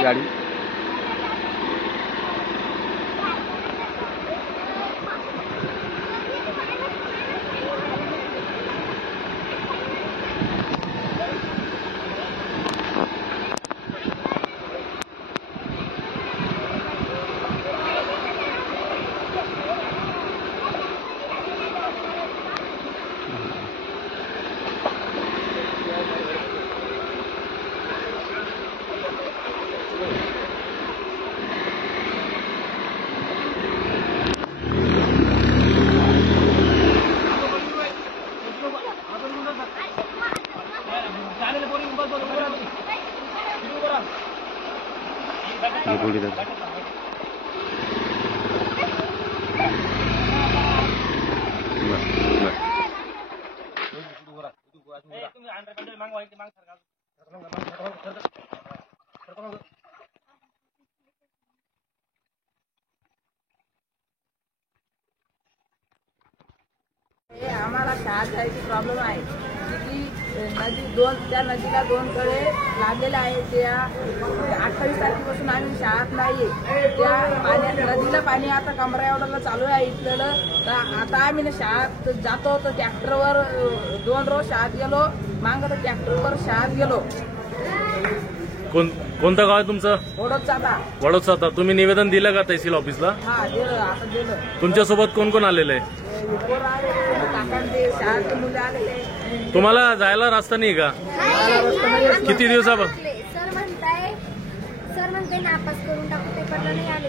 ही गाडी। ये बोली था आम्हाला शाळा जायची प्रॉब्लेम आहे की नदी त्या नदीला 2 कडे लागलेले आहे। त्या 28 तारखेपासून आम्ही शाळेत नाहीये। त्या पाण्यात नदीला पाणी आता कमरा एवढ्याला चालू आहे इथलं। तर आता आम्ही ना शाळेत जातो तर ट्रॅक्टरवर 2 रोज शाळेत गेलो, मागं तर ट्रॅक्टरवर शाळेत गेलो। कोणतं गाव आहे तुमचं? वडोदचा। तुम्ही निवेदन दिलं का तहसील ऑफिसला? हा दिलं, आता दिलं। तुमच्यासोबत कोण कोण आलेलं आहे? तुम्हाला जायला रस्ता नाही का? किती दिवसापासून? सर म्हणताय नापास करून टाकू, पेपरला नाही आले।